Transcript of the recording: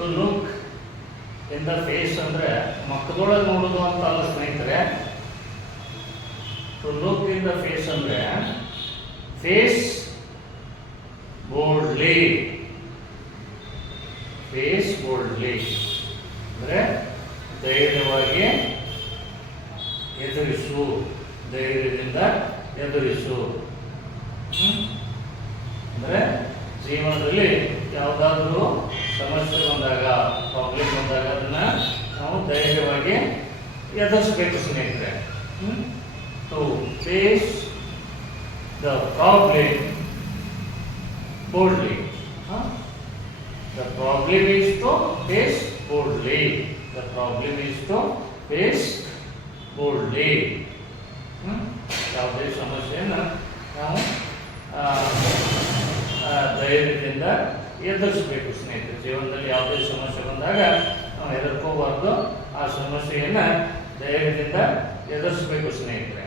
To look in the face ಅಂದರೆ ಮಕ್ಕದೊಳಗೆ ನೋಡೋದು ಅಂತ ಅಲ್ಲ ಸ್ನೇಹಿತರೆ. To look in the face ಅಂದರೆ ಫೇಸ್ ಬೋಲ್ಡ್ಲಿ, ಫೇಸ್ ಬೋಲ್ಡ್ಲಿ ಅಂದರೆ ಧೈರ್ಯವಾಗಿ ಎದುರಿಸು, ಧೈರ್ಯದಿಂದ ಎದುರಿಸು. ಅಂದರೆ ಜೀವನದಲ್ಲಿ ಯಾವುದಾದ್ರೂ ಸಮಸ್ಯೆ ಬಂದಾಗ, ಪ್ರಾಬ್ಲಮ್ ಬಂದಾಗ ಅದನ್ನು ನಾವು ಧೈರ್ಯವಾಗಿ ಎದುರಿಸಬೇಕು ಸ್ನೇಹಿತರೆ. To face the problem boldly. The problem is to face boldly. The problem is to face boldly. ಯಾವುದೇ ಸಮಸ್ಯೆಯನ್ನು ನಾವು ಧೈರ್ಯದಿಂದ ಎದುರಿಸಬೇಕು ಸ್ನೇಹಿತರೆ. ಜೀವನದಲ್ಲಿ ಯಾವುದೇ ಸಮಸ್ಯೆ ಬಂದಾಗ ನಾವು ಹೆದರ್ಕೋಬಾರ್ದು, ಆ ಸಮಸ್ಯೆಯನ್ನು ಧೈರ್ಯದಿಂದ ಎದುರಿಸಬೇಕು ಸ್ನೇಹಿತರೆ.